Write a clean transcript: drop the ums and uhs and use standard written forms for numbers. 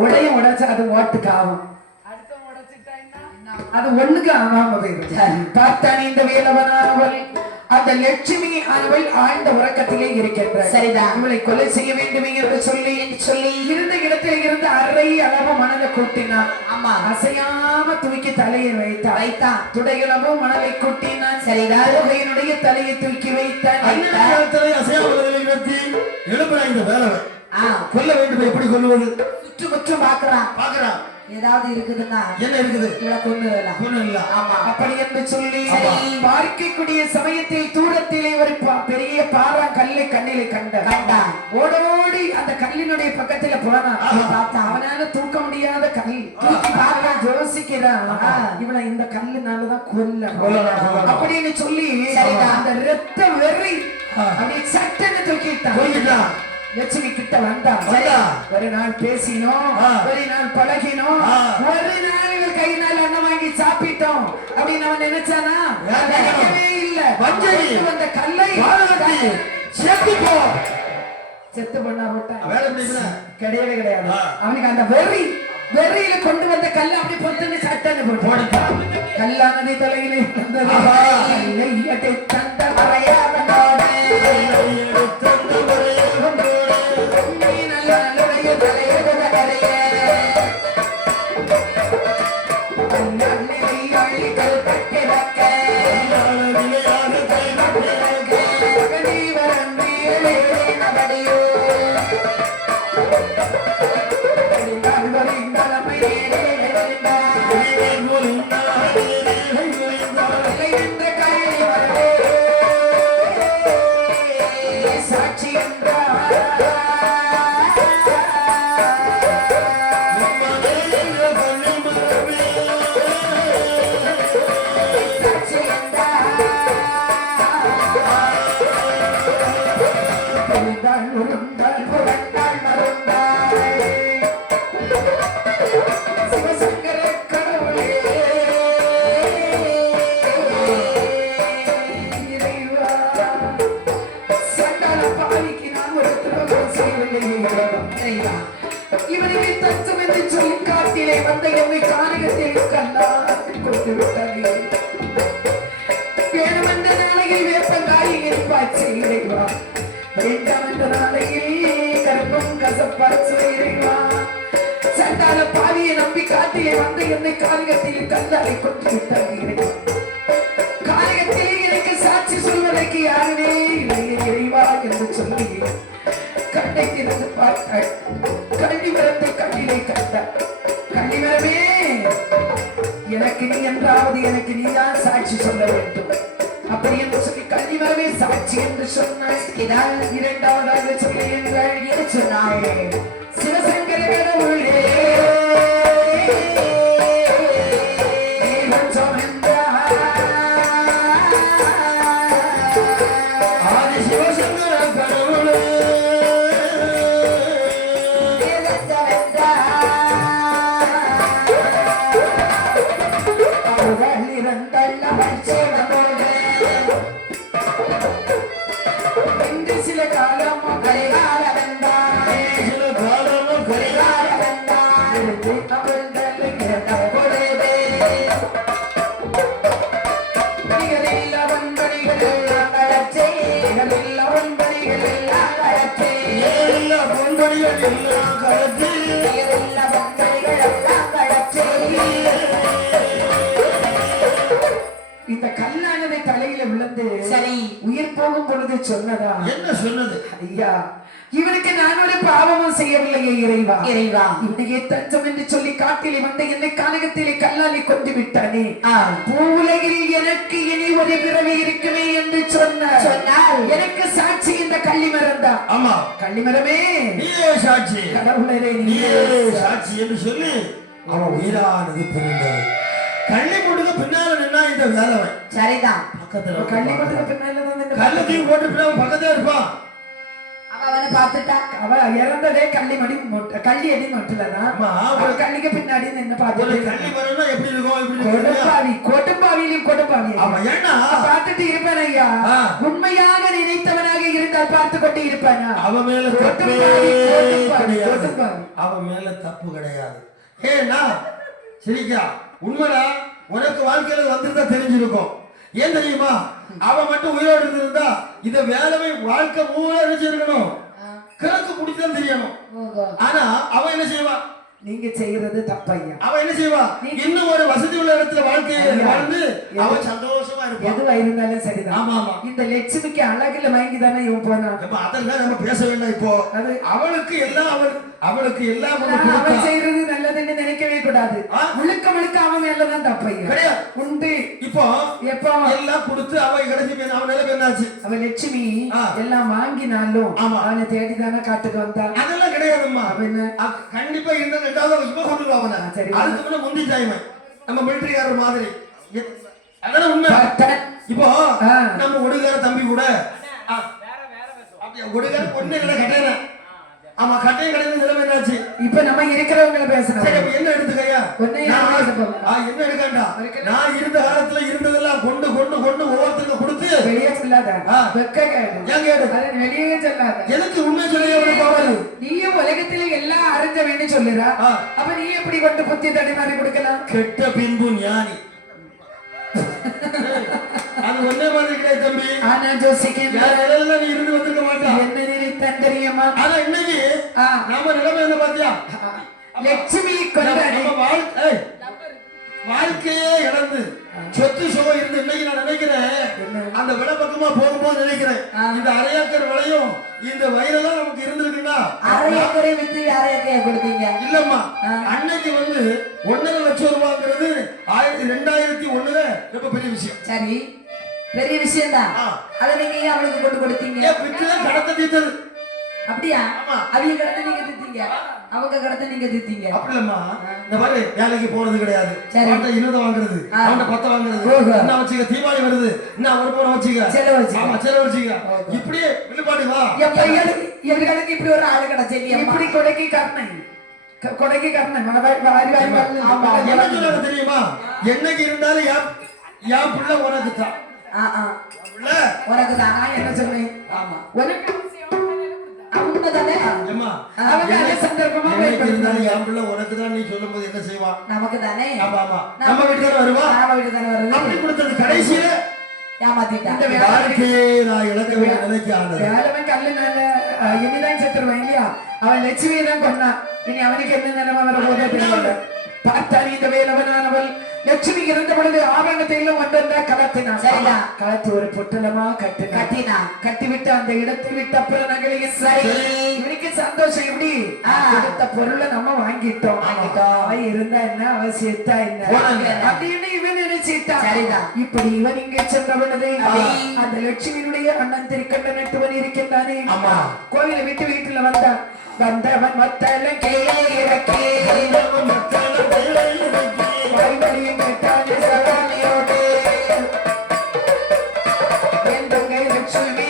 உடையும் உடைச்சா அது ஓட்டுக்கு ஆகும், அது ஒண்ணுக்கு ஆகாம பார்த்தான் இந்த வேலவனானவள் அந்த லட்சுமி அவள் ஆழ்ந்த உறக்கத்திலே இருக்கின்றார். சரிதான், இவளை கொலை செய்ய வேண்டும் என்று சொல்லி இருந்த இடத்திலே இருந்து அரை அளவு மணலை கூட்டினான். ஆமா, அசையாம தூக்கி தலையை வைத்தான். துடைகளவும் மணலை கூட்டினான். சரிதான், துடையினுடைய தலையை தூக்கி வைத்தான். கொல்ல வேண்டும், எப்படி கொல்லுவது? சுற்றும் பாக்குறான். ஏதாவது இருக்குதுன்னா என்ன இருக்குது? கொன்னு இல்ல. ஆமா, அப்படி என்று சொல்லி பார்க்கக்கூடிய சமயத்தில் தூரத்திலே ஒரு பெரிய பாறாங்கல்லை கண்ணிலே கண்டான். ஓடோடி அந்த கல்லினுடைய பக்கத்துல போனான். அவனால தூக்க முடியாத கல் தூக்கி பார்க்க யோசிக்கிறான். இவனை இந்த கல்லுனாலதான் கொல்ல அப்படின்னு சொல்லி அந்த ரத்த வெறி அப்படி சட்டன்னு தூக்கிட்டான். லட்சுமி கிட்ட வந்தா. ஒரு நாள் பேசினோம், ஒரு நாள் பழகினோம், ஒரு நாள் கை நாள் அண்ணன் வாங்கி சாப்பிட்டோம் அப்படின்னு அவன் நினைச்சானா? நினைக்கவே இல்ல. வந்த கல்லை செத்து பண்ணா கிடையவே கிடையாது. அவனுக்கு அந்த வெறியில கொண்டு வந்த கல்ல அப்படி பொத்துன்னு சட்டன்னு போட்டு கல்லானதை தலையிலே இவனுக்கு தச்சம் என்று சொல்லி காட்டிலே வந்த எம்மை காணிகத்தில் கொடுத்து விட்டார்கள். வேணுமென்ற நாளையில் வேப்பங்காயை எரிப்பாச்சு இறைவா, வேண்டாம் என்ற நாளையில் கருப்பும் கசப்பாச்சு இறைவா. சண்டால பாவியை நம்பி காட்டிலே வந்த எம்மை காணிகத்தில் கல்லாலை கொண்டு விட்டார்கள் இறைவா. காணிகத்திலே எனக்கு சாட்சி சொல்வதற்கு யாருமே இல்லை இறைவா என்று சொல்லி கண்ணை திறந்து பார்த்தாள். கள்ளிமரத்தை கண்ணிலே கண்டாள். கள்ளிமரமே, எனக்கு நீ என்றாவது எனக்கு நீதான் சாட்சி சொல்ல வேண்டும் அப்படி என்று சொல்லி கள்ளிமரமே சாட்சி என்று சொன்னாள். இதால் இரண்டாவதாக சொல்லி என்று சொன்னாள். சிவசங்கர கடவுளே எடுத்து அவள் கேட்ட பொழுதே இந்த கல்லானதை தலையில விழுந்து சரி உயிர் போகும் பொழுது சொன்னதா என்ன சொன்னது? ஐயா இவனுக்கு நான் ஒரு பாவமும் செய்யவில்லையே இறைவா இறைவா இவனையே தஞ்சம் என்று சொல்லி காட்டிலே வந்த என்னை கானகத்திலே கல்லாலி கொண்டு விட்டானே பூவுலகில் எனக்கு இனி ஒரு பிறவி இருக்குமே என்று சொன்னால் எனக்கு சாட்சி இந்த கள்ளிமரம் தான். ஆமா கள்ளிமரமே நீயே சாட்சி, கடவுளே நீயே சாட்சி என்று சொல்லி அவன் உயிரானது பிறந்தது. கள்ளிமட்டுக்கு பின்னால நின்னா இந்த வேலவன் சரிதான். பக்கத்துல கள்ளிமட்டுக்கு பின்னால கள்ளத்தையும் போட்டு பின்னால பக்கத்துல இருப்பான். அவனை பார்த்துட்டா அவ இறந்ததே கள்ளிமடி கள்ளி அடி மட்டும்தான். கள்ளிக்கு பின்னாடி நின்று பார்த்துட்டு கள்ளி மரம்னா எப்படி இருக்கும்? கொடும்பாவியிலும் கொடும்பாவி பார்த்துட்டு இருப்பேன் ஐயா. உண்மையாக நினைத்தவனாக இருந்தால் பார்த்து கொண்டு இருப்பானா? அவன் மேல அவன் மேல தப்பு கிடையாது. ஏன்னா சரிக்கா உண்மைடா, உனக்கு வாழ்க்கையில வந்துருந்தா தெரிஞ்சிருக்கும். ஏன் தெரியுமா? அவன் மட்டும் உயிரோடு இருந்திருந்தா இத வேலைமை வாழ்க்கை மூணு இருக்கணும், கிழக்கு பிடிச்சதான் தெரியணும். ஆனா அவன் என்ன செய்வான்? நீங்க செய்யறது தப்பையா. அவன் என்ன செய்வான்? இன்னும் ஒரு வசதி உள்ள இடத்துல வாழ்க்கையை வாழ்ந்து அவன் சந்தோஷமா இருப்பான். எதுவா இருந்தாலும் சரிதான். ஆமா ஆமா. இந்த லட்சுமிக்கு அழகுல வாங்கி தானே இவன் போனான். அதெல்லாம் நம்ம பேச வேண்டாம் இப்போ. அது அவளுக்கு எல்லாம் அவளுக்கு எல்லாம் அவன் செய்யறது நல்லதுன்னு நினைக்கவே கூடாது. முழுக்க முழுக்க அவன் மேலதான் தப்பையா கிடையாது உண்டு. இப்போ எப்போ எல்லாம் கொடுத்து அவ கடைசி அவன் நிலை என்னாச்சு? அவன் லட்சுமி எல்லாம் வாங்கினாலும் அவனை தேடிதானே காட்டுக்கு வந்தா. அதெல்லாம் கிடையாதும்மா. கண்டிப்பா இருந்த ரெண்டாவது இவ கொண்டு அவனை அதுக்கு முன்ன முந்தி டைம் நம்ம மிலிட்டரிக்காரர் மாதிரி. அதெல்லாம் உண்மை. இப்போ நம்ம ஒடுகார தம்பி கூட ஒடுகார பொண்ணு இல்லை கட்டையில. ஆமா கட்டையை கிடையாது நிலைமை என்னாச்சு? இப்ப நம்ம இருக்கிறவங்களை பேசுறோம். என்ன எடுத்துக்கையா? என்ன எடுக்கண்டா? நான் இருந்த காலத்துல இருந்ததெல்லாம் கொண்டு கொண்டு கொண்டு ஒவ்வொருத்தருக்கும் கொடுத்து வெளியே சொல்லாத. வெளியே சொல்லாத. எனக்கு உண்மை சொல்ல நீயும் உலகத்திலே எல்லாம் அறிஞ்ச வேண்டி சொல்லுறா. அப்ப நீ எப்படி கொண்டு புத்தி தடிமாறி கொடுக்கலாம்? கெட்ட பின்பு ஞானி அது ஒன்னே மாதிரி கிடையாது தம்பி. ஆனா ஜோசிக்கிறேன் நீ இருந்து வந்திருக்க மாட்டான். என்ன நினைத்தான் தெரியுமா? ஆனா இன்னைக்கு நம்ம நிலைமை என்ன பாத்தியா? லட்சுமி வாழ்க்கையே இழந்து சொத்து சுகம் இருந்து இன்னைக்கு நான் நினைக்கிறேன் அந்த விட பக்கமா போகும்போது நினைக்கிறேன் இந்த அரையாக்கர் விலையும் இந்த வயலெல்லாம் நமக்கு இருந்திருக்குன்னா அரையாக்கரை வித்து அரையாக்கைய கொடுத்தீங்க இல்லம்மா. அன்னைக்கு வந்து 1.5 லட்சம் ரூபாங்கிறது 2001 ரொம்ப பெரிய விஷயம். சரி பெரிய விஷயம் தான். அதை நீங்க அவளுக்கு கொண்டு கொடுத்தீங்க. கடத்த தீர்த்தது அப்படியா? அவங்க கடத்தை நீங்க தீர்த்தீங்க, அவங்க கடத்தை நீங்க தீர்த்தீங்க. அப்படி இல்லம்மா. இந்த மாதிரி வேலைக்கு போறது கிடையாது. அவன்கிட்ட 20 வாங்குறது, அவன்கிட்ட 10 வாங்குறது. என்ன வச்சுக்க, தீபாவளி வருது என்ன ஒரு போன வச்சுக்க, செலவு வச்சுக்க. இப்படியே விழுப்பாடி வா. இவர்களுக்கு இப்படி ஒரு ஆளு கிடைச்சி இப்படி கொடைக்கு கர்ணன் என்ன சொல்லுவாங்க தெரியுமா? என்னைக்கு இருந்தாலும் என் பிள்ளை உனக்கு தான். உனக்கு தான். நான் என்ன சொல்றேன்? ஆமா உனக்கு உண்மைதானே? உனக்கு தான். நீ சொல்லும் போது என்ன செய்வான்? நமக்கு தானே. நம்ம வீட்டுக்கு வருவா. நம்ம வீட்டுக்கு தானே வருது. அப்படி கொடுத்தது கடைசியில ஏமாத்திட்டான். நான் இழக்க வேண்டிய நிலைக்கு ஆனது. கல்லுனால இனிதான் செத்துருவான் இல்லையா? அவன் லட்சுமியை தான் கொண்டான். இனி அவனுக்கு என்ன நிலைமை வர போதே தெரியல. பார்த்தாரி இந்த வேலவனானவள் லட்சுமி இருந்த பொழுது ஆபரணத்தை எல்லாம் ஒன்றா கலத்தினான். சரிதான். கலத்தி ஒரு பொட்டலமா கட்டினான். கட்டிவிட்டு அந்த இடத்தை விட்டு அப்புறம் நகலையும் சரி இவனுக்கு சந்தோஷம். எப்படி கொடுத்த பொருளை நம்ம வாங்கிட்டோம் இருந்தா என்ன அவசியத்தா என்ன அப்படின்னு இவன் நினைச்சிட்டான். சரிதான். இப்படி இவன் இங்கே சென்ற பொழுது அந்த லட்சுமியினுடைய அண்ணன் திருக்கண்ட நட்டுவன் இருக்கின்றானே கோவிலை விட்டு வீட்டுல வந்தவன் மத்தல கேளே இறக்கே வாய்மொழியும் கேட்டாலே சகாலியோடு என் தங்கை லட்சுமி